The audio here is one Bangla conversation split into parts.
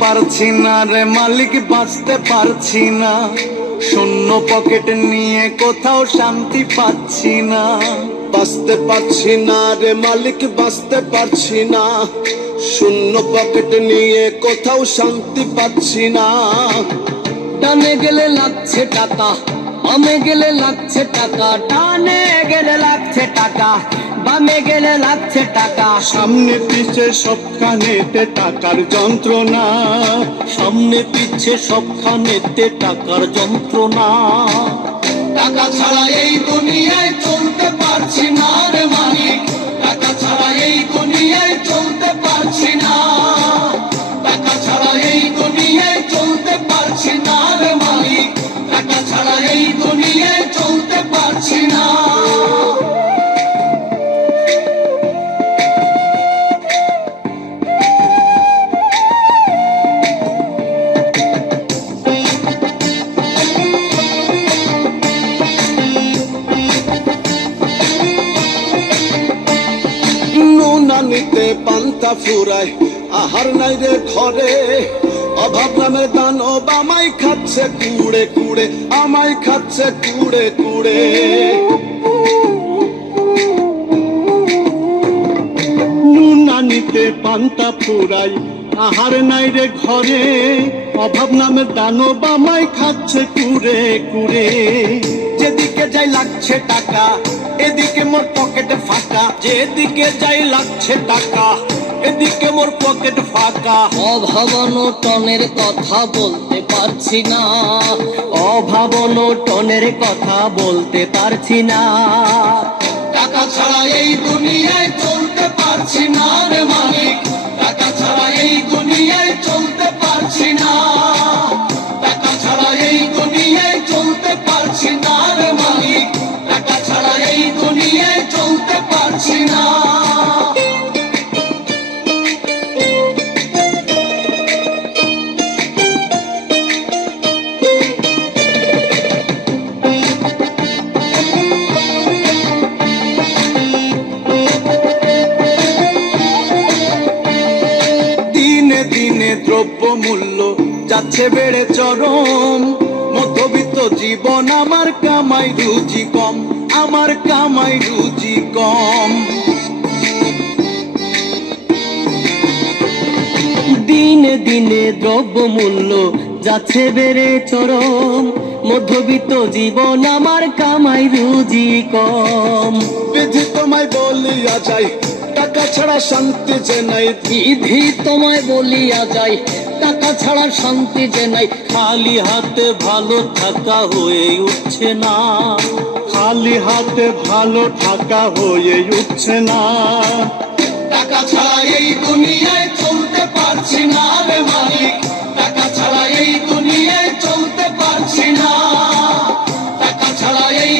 পারছি না রে মালিক, বাঁচতে পারছি না। শূন্য পকেট নিয়ে কোথাও শান্তি পাচ্ছি না। বাঁচতে পারছি না রে মালিক, বাঁচতে পারছি না। শূন্য পকেট নিয়ে কোথাও শান্তি পাচ্ছি না। ডানে গেলে লাগছে টাকা। বামে গেলে লাগছে টাকা টানে গেলে লাগছে টাকা বামে গেলে লাগছে টাকা। সামনে পিছে সবখানেতে টাকার যন্ত্রণা। সামনে পিছে সবখানেতে টাকার যন্ত্রণা। টাকা ছাড়া এই দুনিয়ায় চলতে পারছি না রে মালিক। নুনানিতে পান্তা ফুরায় আহার নাই রে ঘরে, অভাব নামের দানব আমায় খাচ্ছে কুড়ে কুড়ে, আমায় খাচ্ছে কুড়ে কুড়ে। নুনানিতে পান্তা ফুরাই, আহার নাই রে ঘরে, অভাব নামে দানব আমায় খাচ্ছে কুড়ে কুড়ে। যেদিকে যাই লাগছে টাকা মোর পকেট ফাঁকা। যেদিকে যাই লাগছে টাকা এদিকে মোর পকেট ফাঁকা। অভাবন টনের কথা বলতে পারছি না। অভাবন টনের কথা বলতে পারছি না। টাকা ছাড়া এই দুনিয়ায় চলতে পারছি না রে মালিক। দিনে দিনে দ্রব্য মূল্য যাচ্ছে বেড়ে চরম। মধ্যবিত্ত জীবন আমার কামাই রুজি কম, আমার কামাই রুজি কম। দিনে দিনে দ্রব্য মূল্য যাচ্ছে বেড়ে চরম। মধ্যবিত্ত জীবন আমার কামাই রুজি কম। বিধি তোমায় বলিয়া যাই টাকা ছাড়া শান্তি যে নাই বিধি তোমায় বলিয়া যাই। টাকা ছাড়া শান্তি যে নাই খালি হাতে ভালো থাকা হয়ে উঠছে না। খালি হাতে ভালো থাকা হয়ে উঠছে না। টাকা ছাড়া এই দুনিয়ায় চলতে পারছি না রে মালিক। টাকা ছাড়া এই দুনিয়ায় চলতে পারছি না। টাকা ছাড়া এই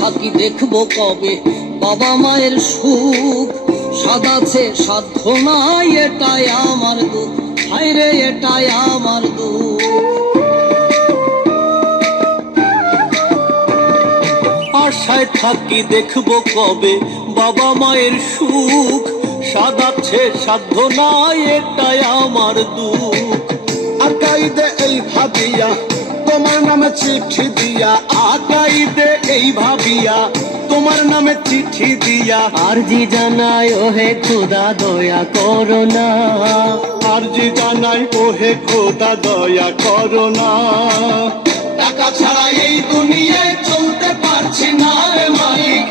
থাকি দেখব কবে। বাবা মায়ের সুখ সাদাছে সাধ্য নাই, এটাই আমার দুঃখ। হায়রে এটাই আমার দুঃখ। আশায় থাকি দেখব কবে। বাবা মায়ের সুখ সাদাচ্ছে সাধ্য নাই, এটাই আমার দুঃখ। আকাই দে এই ভাবিয়া তোমার নামে চিঠি দিয়া আকাই দে এই ভাবিয়া। তোমার নামে চিঠি দিয়া আর জি জানাই, ওহে খোদা দয়া করো না। আরজি জানাই, ওহে খোদা দয়া করো না। টাকা ছাড়া এই দুনিয়ায় চলতে পারছি না রে মালিক।